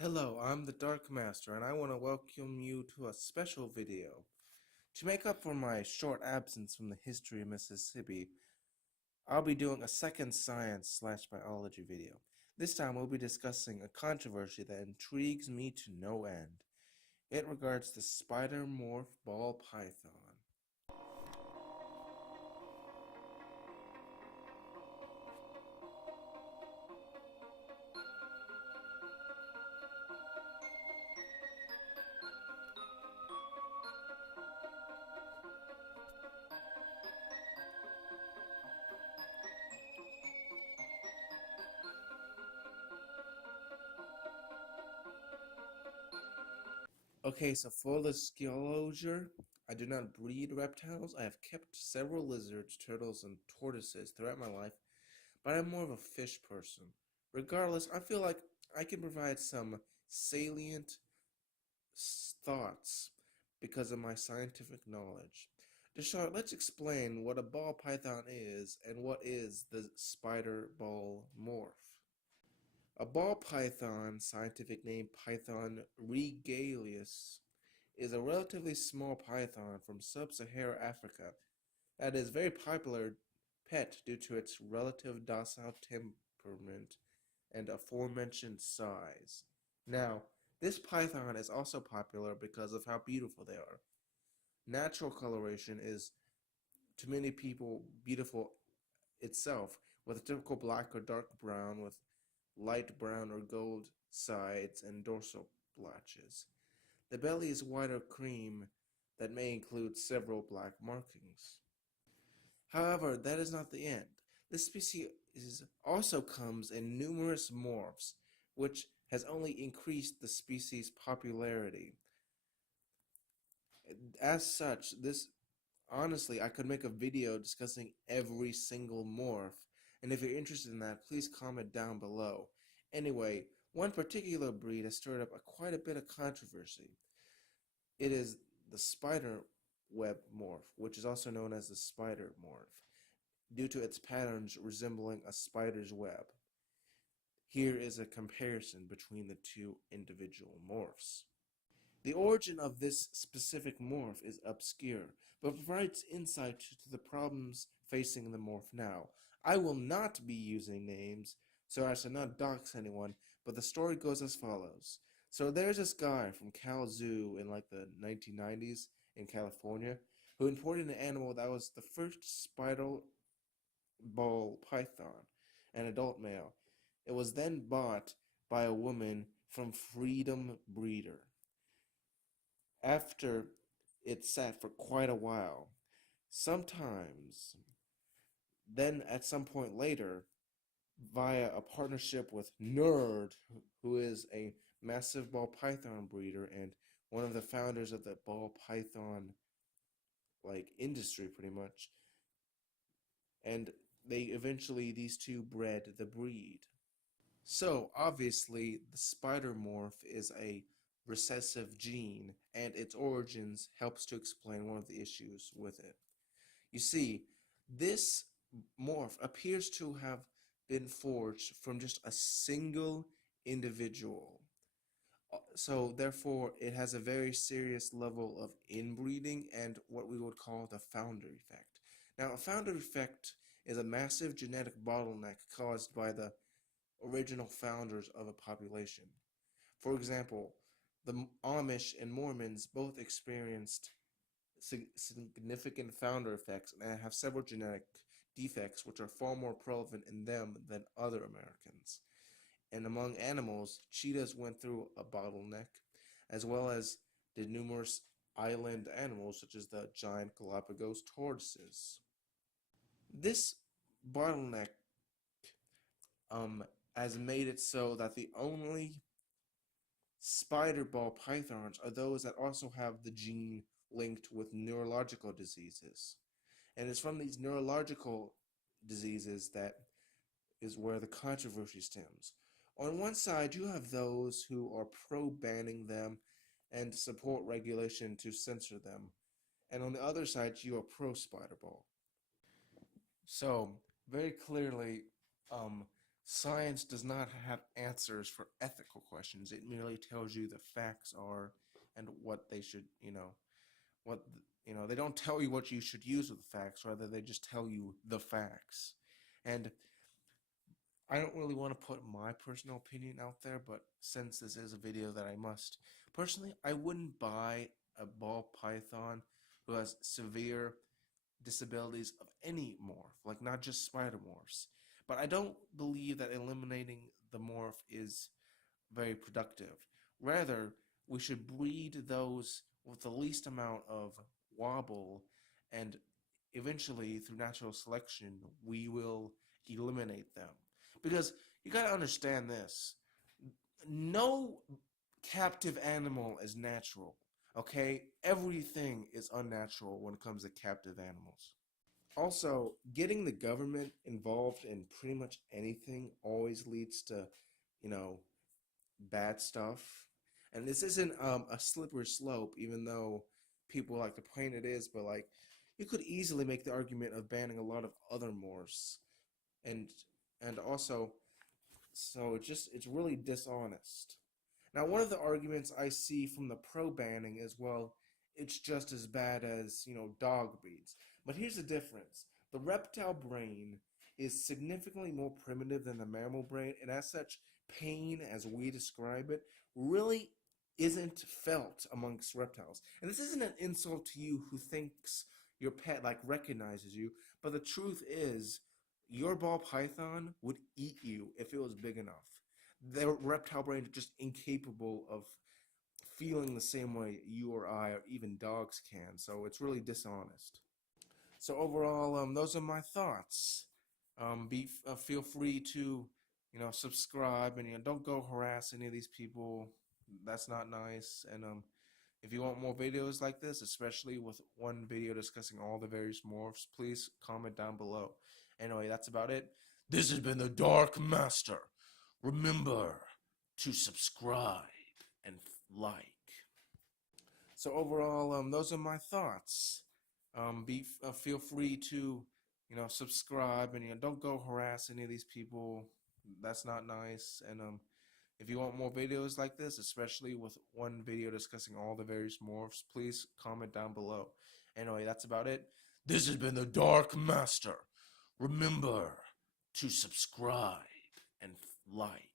Hello, I'm the Dark Master, and I want to welcome you to a special video. To make up for my short absence from the history of Mississippi, I'll be doing a second science/biology video. This time we'll be discussing a controversy that intrigues me to no end. It regards the spider morph ball python. Okay, so full disclosure, I do not breed reptiles. I have kept several lizards, turtles, and tortoises throughout my life, but I'm more of a fish person. Regardless, I feel like I can provide some salient thoughts because of my scientific knowledge. To start, let's explain what a ball python is and what is the spider ball morph. A ball python, scientific name Python regalius, is a relatively small python from sub-Saharan Africa that is very popular pet due to its relative docile temperament and aforementioned size. Now, this python is also popular because of how beautiful they are. Natural coloration is, to many people, beautiful itself, with a typical black or dark brown with light brown or gold sides and dorsal blotches. The belly is white or cream that may include several black markings. However, that is not the end. This species also comes in numerous morphs, which has only increased the species' popularity. As such, this honestly, I could make a video discussing every single morph, and if you're interested in that, please comment down below. Anyway, one particular breed has stirred up quite a bit of controversy. It is the spider web morph, which is also known as the spider morph, due to its patterns resembling a spider's web. Here is a comparison between the two individual morphs. The origin of this specific morph is obscure, but provides insight to the problems facing the morph now. I will not be using names so as to not dox anyone, but the story goes as follows. So there's this guy from Cal Zoo in like the 1990s in California who imported an animal that was the first spider ball python, an adult male. It was then bought by a woman from Freedom Breeder. After it sat for quite a while, sometimes, then at some point later, via a partnership with Nerd, who is a massive ball python breeder and one of the founders of the ball python industry pretty much, and these two bred the breed. So obviously the spider morph is a recessive gene, and its origins helps to explain one of the issues with it. You see, this morph appears to have been forged from just a single individual. So therefore, it has a very serious level of inbreeding and what we would call the founder effect. Now, a founder effect is a massive genetic bottleneck caused by the original founders of a population. For example, the Amish and Mormons both experienced significant founder effects and have several genetic defects which are far more prevalent in them than other Americans. And among animals, cheetahs went through a bottleneck, as well as did numerous island animals such as the giant Galapagos tortoises. This bottleneck has made it so that the only spider ball pythons are those that also have the gene linked with neurological diseases. And it's from these neurological diseases that is where the controversy stems. On one side, you have those who are pro-banning them and support regulation to censor them. And on the other side, you are pro-spider ball. So, very clearly, Science does not have answers for ethical questions. It merely tells you the facts are and what they should, what they don't tell you what you should use with the facts, rather they just tell you the facts. And I don't really want to put my personal opinion out there, but since this is a video that I must, personally, I wouldn't buy a ball python who has severe disabilities of any morph, like not just spider morphs. But I don't believe that eliminating the morph is very productive. Rather, we should breed those with the least amount of wobble, and eventually, through natural selection, we will eliminate them. Because you gotta understand this, no captive animal is natural, okay? Everything is unnatural when it comes to captive animals. Also, getting the government involved in pretty much anything always leads to, you know, bad stuff. And this isn't a slippery slope, even though people like to paint it is, but like you could easily make the argument of banning a lot of other morphs. And also, so it's really dishonest. Now, one of the arguments I see from the pro banning is, well, it's just as bad as, dog breeds. But here's the difference. The reptile brain is significantly more primitive than the mammal brain, and as such, pain, as we describe it, really isn't felt amongst reptiles. And this isn't an insult to you who thinks your pet like recognizes you, but the truth is, your ball python would eat you if it was big enough. Their reptile brain is just incapable of feeling the same way you or I or even dogs can. So it's really dishonest. So overall, those are my thoughts. Feel free to subscribe, and don't go harass any of these people. That's not nice. And if you want more videos like this, especially with one video discussing all the various morphs, please comment down below. Anyway, that's about it. This has been the Dark Master. Remember to subscribe and like. So overall, those are my thoughts. Feel free to subscribe, and don't go harass any of these people. That's not nice. And if you want more videos like this, especially with one video discussing all the various morphs, please comment down below. Anyway, that's about it. This has been the Dark Master. Remember to subscribe and like.